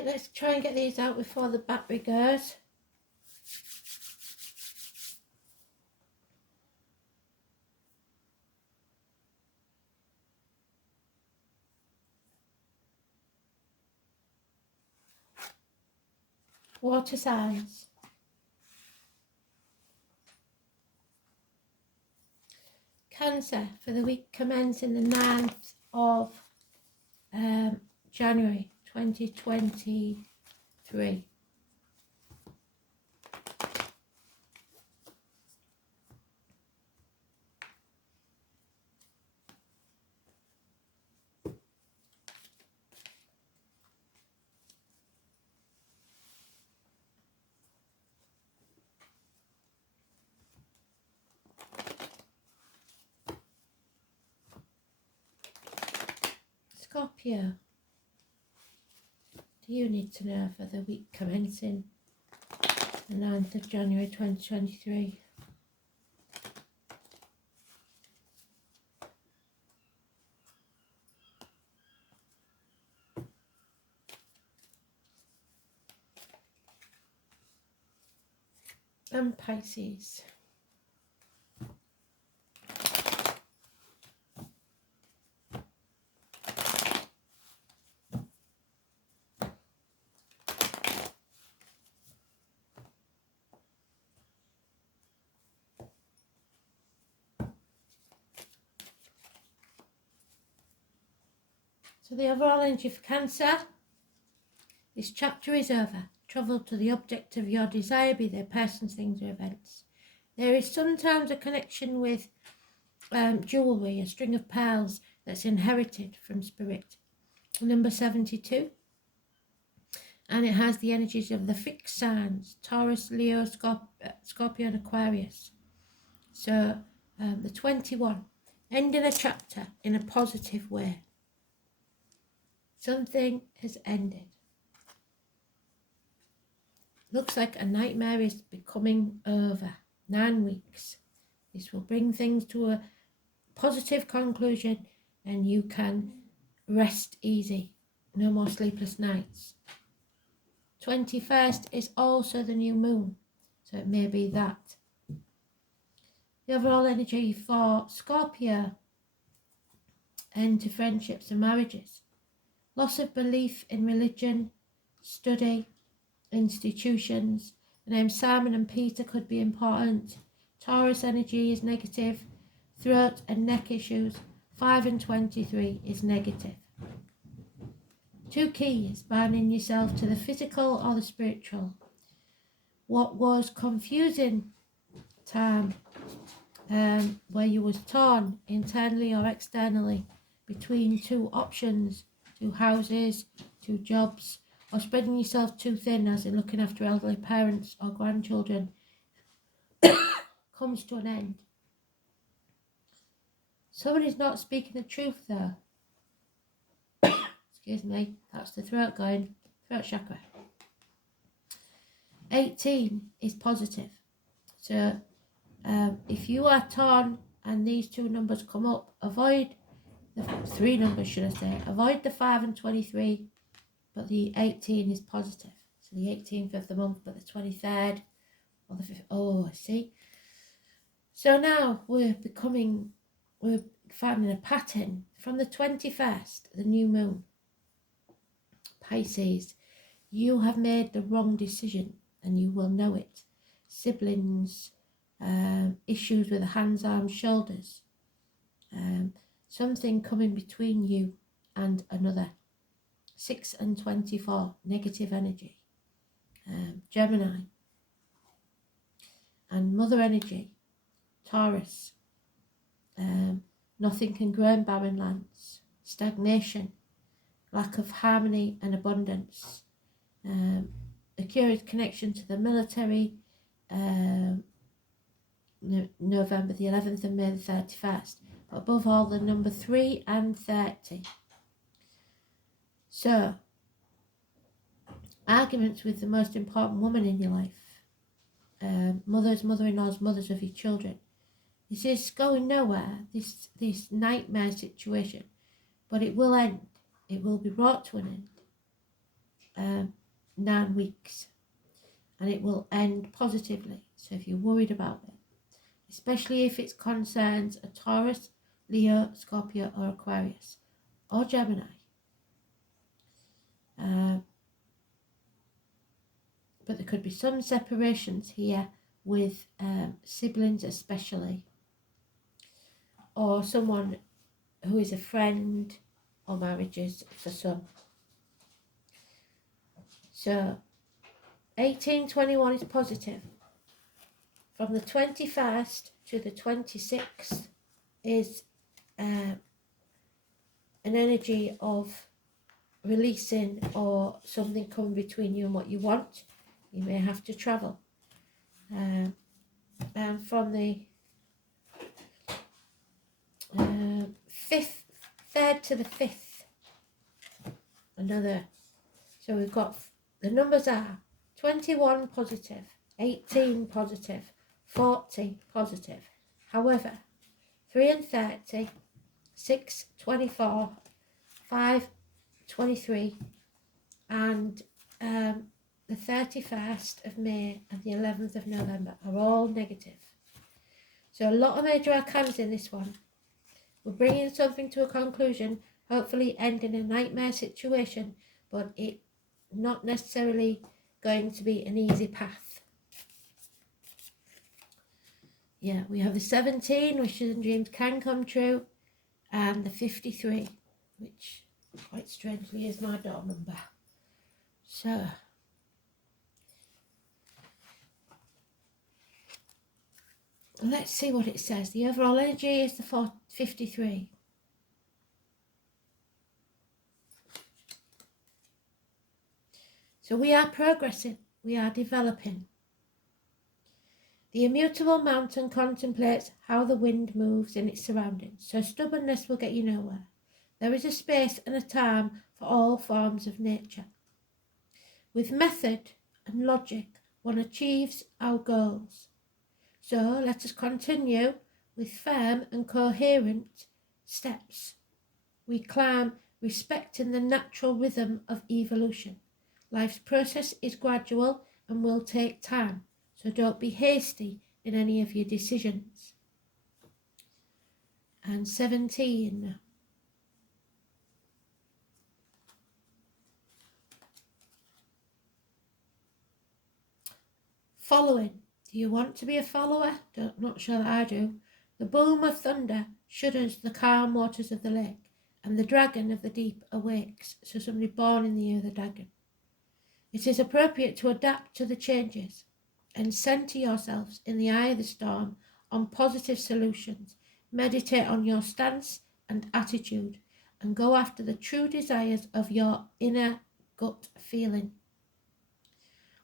Right, let's try and get these out before the battery goes. Water signs. Cancer for the week commencing the 9th of January 2023. Scorpio, do you need to know for the week commencing the 9th of January 2023? And Pisces. So the overall energy for Cancer, this chapter is over. Travel to the object of your desire, be they persons, things or events. There is sometimes a connection with jewellery, a string of pearls that's inherited from spirit. Number 72. And it has the energies of the fixed signs, Taurus, Leo, Scorpio and Aquarius. So the 21, ending a chapter in a positive way. Something has ended. Looks like a nightmare is becoming over. 9 weeks. This will bring things to a positive conclusion and you can rest easy. No more sleepless nights. 21st is also the new moon, so it may be that. The overall energy for Scorpio, end to friendships and marriages. Loss of belief in religion, study, institutions. The names Simon and Peter could be important. Taurus energy is negative. Throat and neck issues. 5 and 23 is negative. 2 keys, binding yourself to the physical or the spiritual. What was confusing time, where you was torn internally or externally between 2 options, 2 houses, 2 jobs, or spreading yourself too thin, as in looking after elderly parents or grandchildren, comes to an end. Somebody's not speaking the truth though. Excuse me, that's the throat going, throat chakra. 18 is positive. So if you are torn and these 2 numbers come up, avoid the 3 numbers, should I say. Avoid the 5 and 23, but the 18 is positive. So the 18th of the month, but the 23rd or the 5th. Oh, I see. So now we're finding a pattern. From the 21st, the new moon, Pisces, you have made the wrong decision and you will know it. Siblings, issues with the hands, arms, shoulders, something coming between you and another. 6 and 24, negative energy. Gemini and mother energy, Taurus. Nothing can grow in barren lands. Stagnation, lack of harmony and abundance. A curious connection to the military, November the 11th and May the 31st. But above all, the number 3 and 30. So, arguments with the most important woman in your life. Mothers, mother-in-laws, mothers of your children. This is going nowhere, this nightmare situation. But it will end. It will be brought to an end. 9 weeks, and it will end positively. So if you're worried about it, especially if it concerns a Taurus, Leo, Scorpio or Aquarius or Gemini, but there could be some separations here with siblings especially, or someone who is a friend, or marriages for some. So 1821 is positive. From the 21st to the 26th is an energy of releasing or something coming between you and what you want. You may have to travel. And from the 3rd to the 5th, another. So we've got, the numbers are 21 positive, 18 positive, 40 positive. However, 3 and 30, 6, 24, 5, 23, and the 31st of May and the 11th of November are all negative. So a lot of major arcana in this one. We're bringing something to a conclusion, hopefully ending a nightmare situation, but it not necessarily going to be an easy path. Yeah, we have the 17, wishes and dreams can come true, and the 53, which quite strangely is my door number. So let's see what it says. The overall energy is the 53. So we are progressing, we are developing. The immutable mountain contemplates how the wind moves in its surroundings, so stubbornness will get you nowhere. There is a space and a time for all forms of nature. With method and logic, one achieves our goals. So let us continue with firm and coherent steps. We climb respecting the natural rhythm of evolution. Life's process is gradual and will take time, so don't be hasty in any of your decisions. And 17. Following. Do you want to be a follower? Not sure that I do. The boom of thunder shudders the calm waters of the lake, and the dragon of the deep awakes. So somebody born in the year of the dragon. It is appropriate to adapt to the changes and center yourselves in the eye of the storm on positive solutions. Meditate on your stance and attitude, and go after the true desires of your inner gut feeling.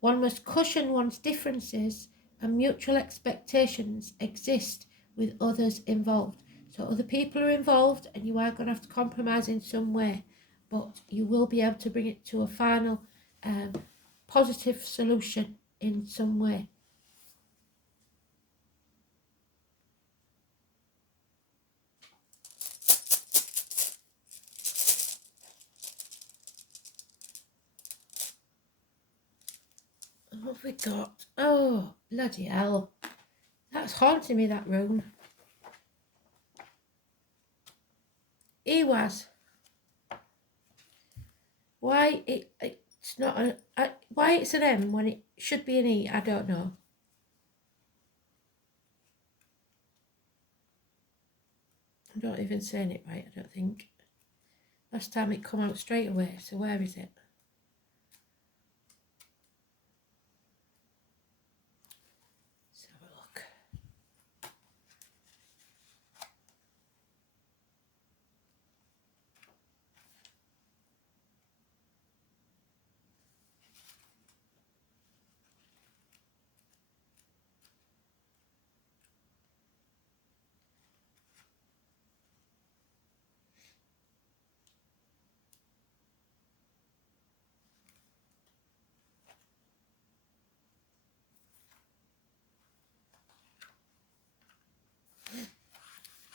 One must cushion one's differences, and mutual expectations exist with others involved. So other people are involved and you are going to have to compromise in some way, but you will be able to bring it to a final positive solution in some way. What have we got? Oh, bloody hell. That's haunting me, that room. EWAS. Why it's not why it's an M when it should be an E, I don't know. I'm not even saying it right, I don't think. Last time it come out straight away, so where is it? Let's have a look.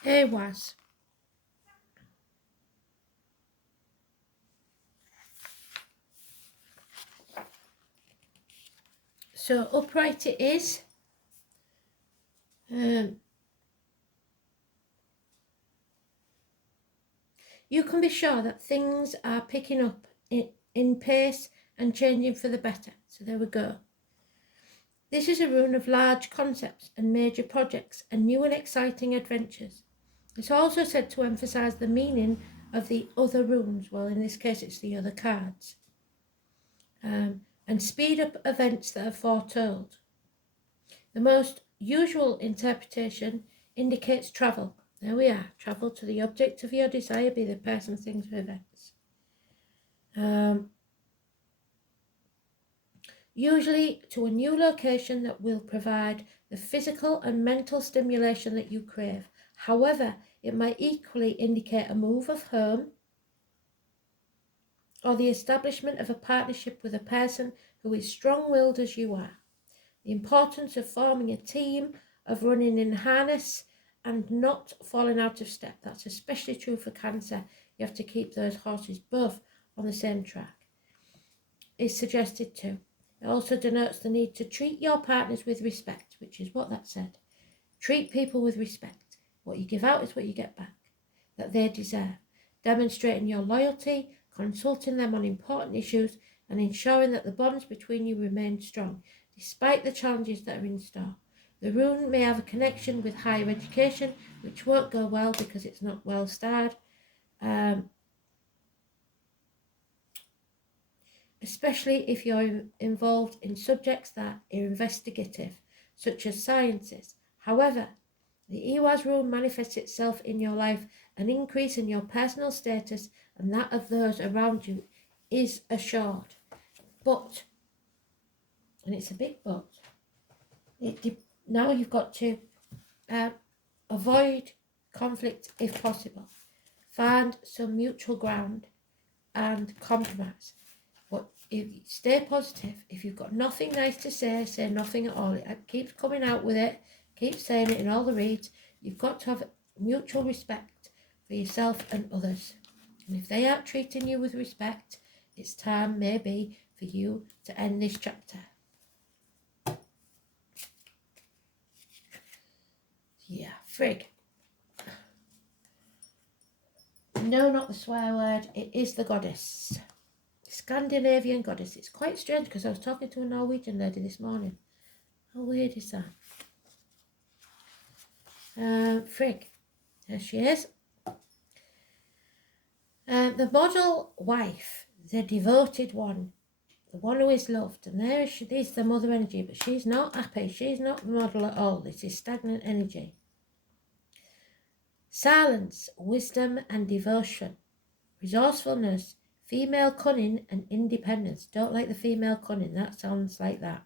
EWAS. So upright it is. You can be sure that things are picking up in pace and changing for the better. So there we go. This is a rune of large concepts and major projects and new and exciting adventures. It's also said to emphasise the meaning of the other runes, well in this case it's the other cards, and speed up events that are foretold. The most usual interpretation indicates travel. There we are, travel to the object of your desire, be the person, things, or events. Usually to a new location that will provide the physical and mental stimulation that you crave. However, it might equally indicate a move of home or the establishment of a partnership with a person who is strong-willed as you are. The importance of forming a team, of running in harness and not falling out of step. That's especially true for Cancer. You have to keep those horses both on the same track. Is suggested too. It also denotes the need to treat your partners with respect, which is what that said. Treat people with respect. What you give out is what you get back, that they deserve. Demonstrating your loyalty, consulting them on important issues, and ensuring that the bonds between you remain strong, despite the challenges that are in store. The rune may have a connection with higher education, which won't go well because it's not well starred. Especially if you're involved in subjects that are investigative, such as sciences. However, the Iwaz rune manifests itself in your life, an increase in your personal status and that of those around you is assured. But, and it's a big but, now you've got to avoid conflict if possible. Find some mutual ground and compromise. But if you stay positive, if you've got nothing nice to say nothing at all. It keeps coming out with it, keep saying it in all the reads. You've got to have mutual respect for yourself and others. And if they aren't treating you with respect, it's time maybe for you to end this chapter. Yeah, frig. No, not the swear word. It is the goddess. Scandinavian goddess. It's quite strange because I was talking to a Norwegian lady this morning. How weird is that? Frig. There she is. The model wife, the devoted one, the one who is loved. And there she is, the mother energy, but she's not happy. She's not the model at all. This is stagnant energy. Silence, wisdom and devotion. Resourcefulness, female cunning and independence. Don't like the female cunning, that sounds like that.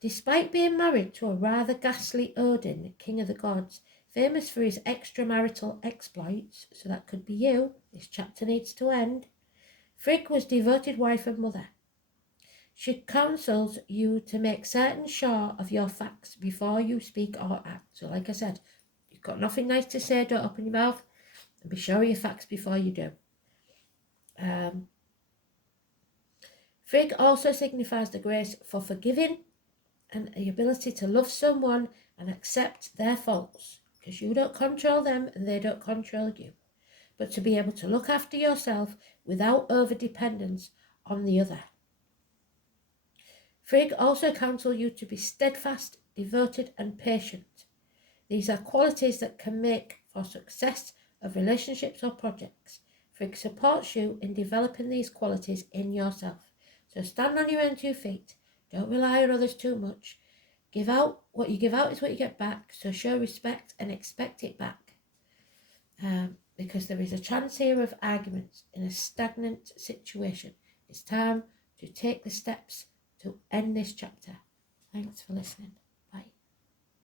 Despite being married to a rather ghastly Odin, the king of the gods, famous for his extramarital exploits, so that could be you, this chapter needs to end, Frigg was devoted wife and mother. She counsels you to make certain sure of your facts before you speak or act. So like I said, you've got nothing nice to say, don't open your mouth, and be sure of your facts before you do. Frigg also signifies the grace for forgiving and the ability to love someone and accept their faults, because you don't control them and they don't control you, but to be able to look after yourself without over-dependence on the other. Frigg also counsels you to be steadfast, devoted and patient. These are qualities that can make for success of relationships or projects. Frigg supports you in developing these qualities in yourself. So stand on your own 2 feet. Don't rely on others too much. Give out. What you give out is what you get back. So show respect and expect it back. Because there is a chance here of arguments in a stagnant situation. It's time to take the steps to end this chapter. Thanks for listening.